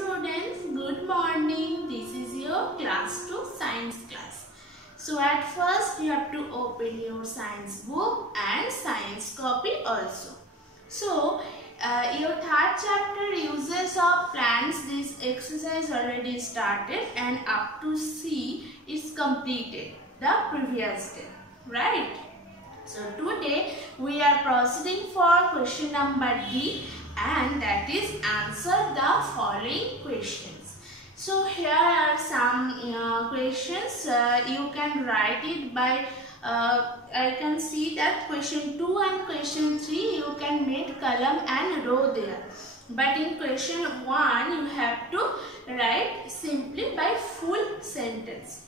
students, good morning. This is your class 2 science class. So at first you have to open your science book and science copy also. So your third chapter uses of plants, this exercise already started and up to C is completed the previous day, right? So today we are proceeding for question number D, and that is answer the following questions. So here are some questions. You can write it by I can see that question 2 and question 3 you can make column and row there. But in question 1 you have to write simply by full sentence.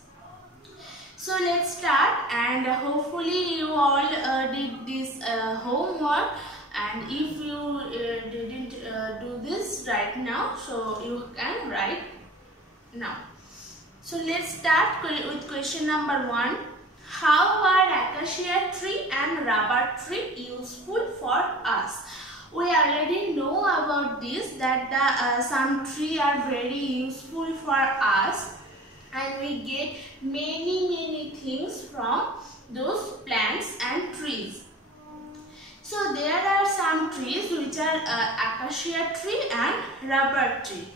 So let's start, and hopefully you all did this homework, and if you didn't do this right now, so you can write now. So let's start with question number 1. How are acacia tree and rubber tree useful for us? We already know about this, that some trees are very useful for us, and we get many things from those plants and trees. So there are some trees which are acacia tree and rubber tree,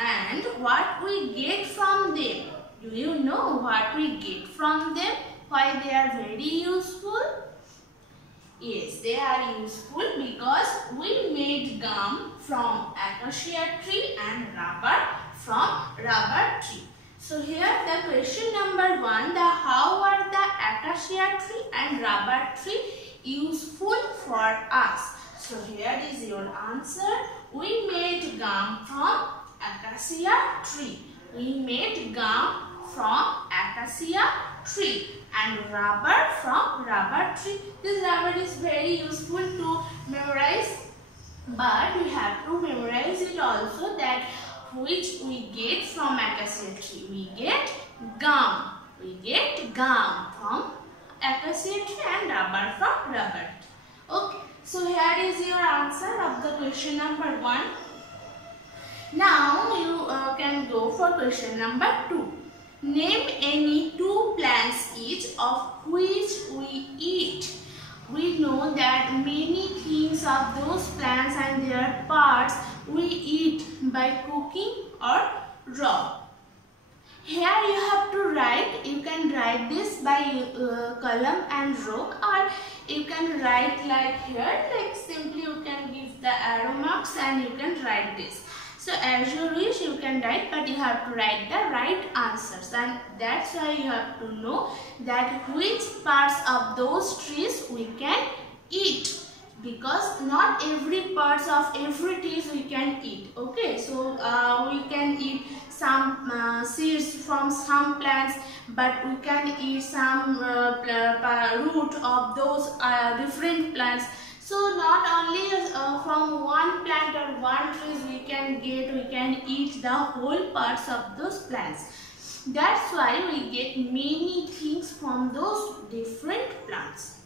and what we get from them. Do you know what we get from them? Why they are very useful? Yes, they are useful because we made gum from acacia tree and rubber from rubber tree. So here the question number 1, how are the acacia tree and rubber tree useful for us? So here is your answer. We made gum from acacia tree. We made gum from acacia tree and rubber from rubber tree. This rubber is very useful to memorize, but we have to memorize it also, that which we get from acacia tree. We get gum. We get gum from acacia tree and rubber from rubber tree. Okay. So here is your answer of the question number 1. Now you can go for question number 2. Name any 2 plants each of which we eat. We know that many things of those plants and their parts we eat by cooking or raw. Here you have to write, you can write this by column and row, or you can write like here, like simply you can give the arrow marks and you can write this. So as you wish you can write, but you have to write the right answers, and that's why you have to know that which parts of those trees we can eat, because not every parts of every trees we can eat. Okay, so we can eat some seeds from some plants, but we can eat some root of those different plants. So not only from one plant or one tree we can eat the whole parts of those plants. That's why we get many things from those different plants.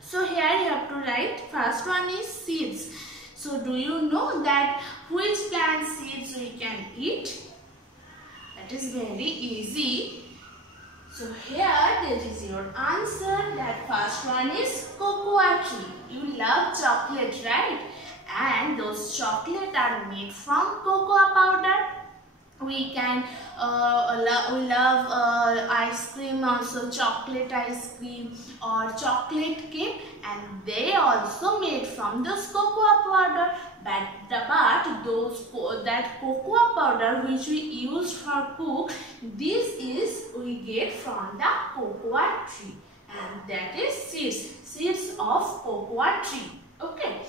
So here you have to write, first one is seeds. So do you know that which plant seeds we can eat? That is very easy. So here there is your answer, that first one is cocoa tree. You love chocolate, right? And those chocolate are made from cocoa powder. We can we love ice cream also, chocolate ice cream or chocolate cake, and they also made from those cocoa powder. But that cocoa powder which we use for cook, this is we get from the cocoa tree, and that is seeds of cocoa tree. Okay,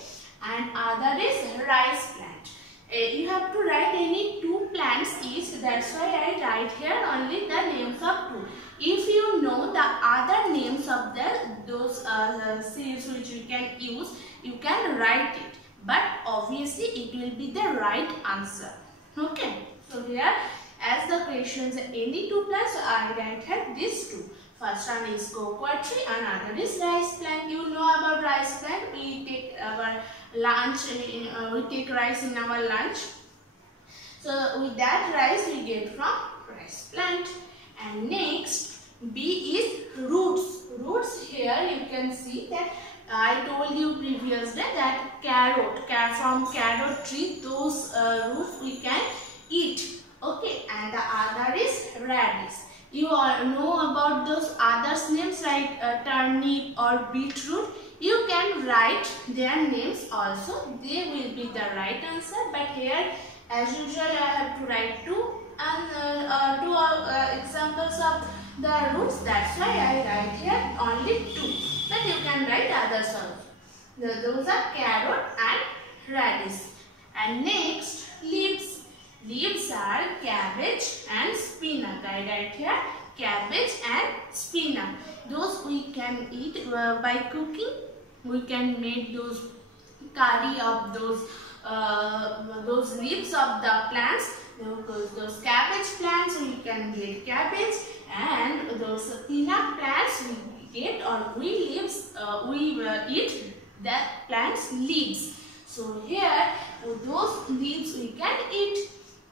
and other is rice plant. You have to write any 2 plants each. That's why I write here only the names of 2. If you know the other names of those seeds which you can use, you can write it. But obviously it will be the right answer. Okay. So here, as the questions any 2 plants, I write here these 2. First one is cocoa tree and another is rice plant. You know about rice plant. We take our lunch, we take rice in our lunch. So with that rice we get from rice plant. And next B is roots. Roots, here you can see that I told you previously that carrot, from carrot tree, those roots we can eat. Okay, and the other is radish. You all know about those others names like turnip or beetroot. You can write their names also. They will be the right answer. But here, as usual, I have to write two examples of the roots. That's why I write here only two. But you can write others also. Those are carrot and radish. And next, leaves. Leaves are cabbage and spinach. I write here cabbage and spinach. Those we can eat by cooking. We can make those curry of those leaves of the plants. Those cabbage plants we can get cabbage, and those spinach plants we get, or we eat that plant's leaves. So here those leaves we can eat.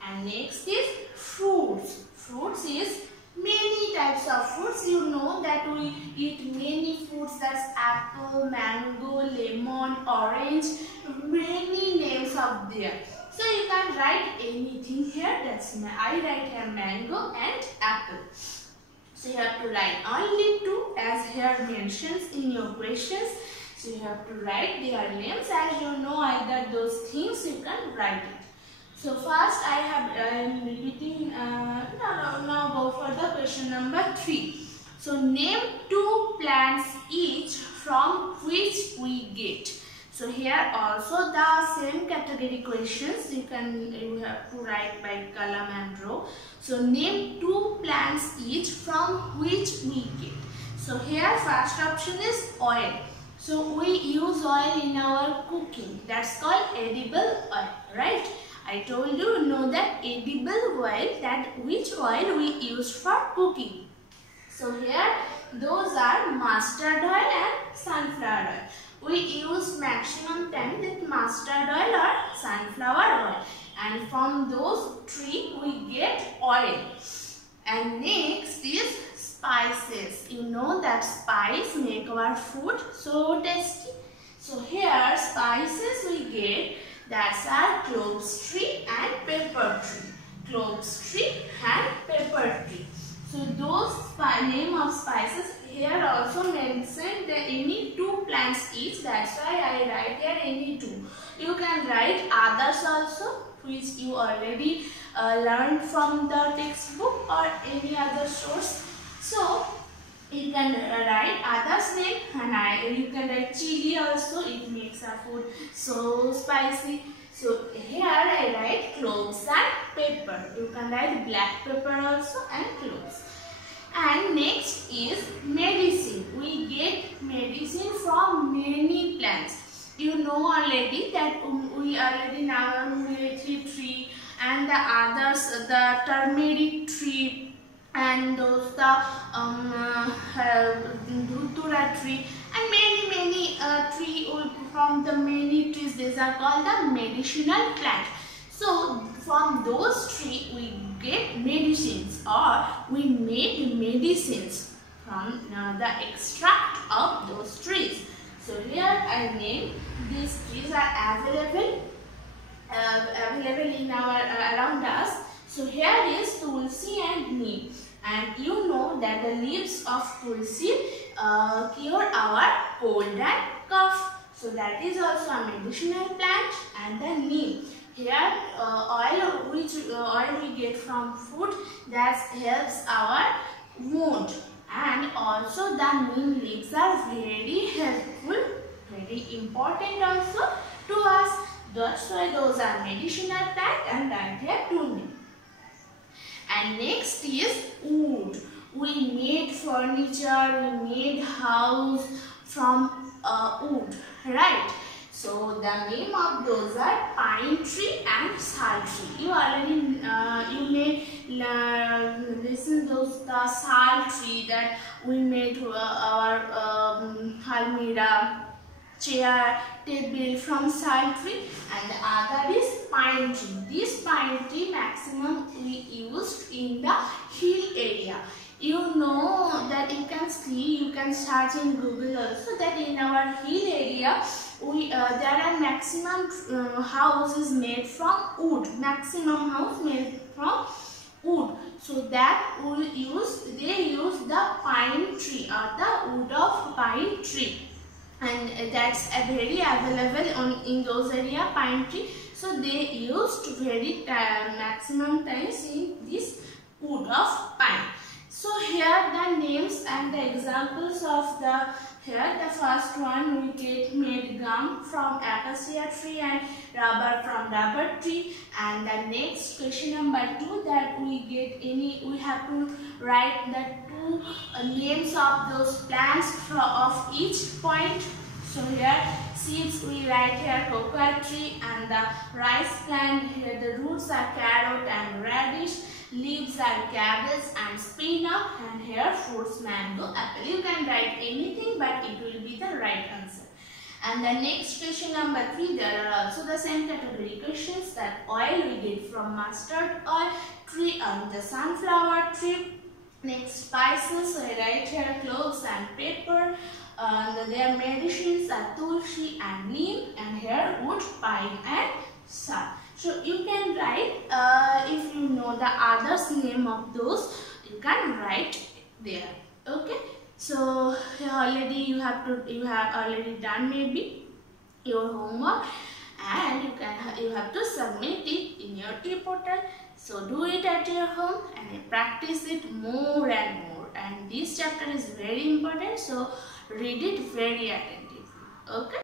And next is fruits. Fruits is many types of fruits. You know that we eat many fruits. That's apple, mango, lemon, orange. Many names of there. So you can write anything here. I write here mango and apple. So you have to write only two, as here mentions in your questions. So you have to write their names. As you know either those things, you can write it. So first I am repeating, now go for the question number 3. So name two plants each from which we get. So here also the same category questions you have to write by column and row. So name two plants each from which we get. So here first option is oil. So we use oil in our cooking. That's called edible oil, right? I told you know that edible oil, which oil we use for cooking. So here those are mustard oil and sunflower oil. We use maximum time with mustard oil or sunflower oil, and from those three we get oil. And next is spices. You know that spice make our food so tasty. So here spices we get, that's our cloves tree and pepper tree. Cloves tree and pepper tree. So those name of spices here also mentioned that any two plants each. That's why I write here any two. You can write others also, which you already learned from the textbook or any other source. So you can write others name, and you can write chili also. It makes our food so spicy. So here I write cloves and pepper. You can write black pepper also and cloves. And next is medicine. We get medicine from many plants. You know already that we already know mulberry tree and the others, the turmeric tree, and those the dhuttura tree, and many tree from the many trees. These are called the medicinal plant. So from those trees we get medicines, or we make medicines from the extract of those trees. So here I name these trees are available in our around us. So here is tulsi and neem, and you know that the leaves of tulsi cure our cold and cough. So that is also a medicinal plant. And the neem, here oil we get from food that helps our wound, and also the neem leaves are very helpful, very important also to us. That's why those are medicinal plant, and right here two neem. And next is wood. We made furniture, we made house from wood, right? So the name of those are pine tree and sal tree. You already you may listen those the sal tree that we made our almirah, chair, table from sal tree, and the other is pine tree. This pine tree maximum we used in the hill area. You know that you can see, you can search in Google also that in our hill area there are maximum houses made from wood. Maximum house made from wood. So that they use the pine tree or the wood of pine tree, and that's very available in those area, pine tree. So they used very maximum times in this wood of pine. So here the names and the examples of the first one we get made gum from acacia tree and rubber from rubber tree, and the next question number 2 that we have to write the two names of those plants of each point. So here seeds we write here cocoa tree, and the rice plant here the roots are carrot and radish, leaves are cabbage and spinach, and here fruits mango, apple. You can write anything but it will be the right answer. And the next question number 3, there are also the same category questions. That oil we get from mustard oil tree and the sunflower tree. Next spices I write here cloves and pepper. Their medicines are tulsi and neem, and here wood, pine and sal. So you can write if you know the others name of those, you can write there. Okay. So you have already done maybe your homework, and you have to submit it in your e-portal. So do it at your home and practice it more and more. And this chapter is very important, so read it very attentively. Okay.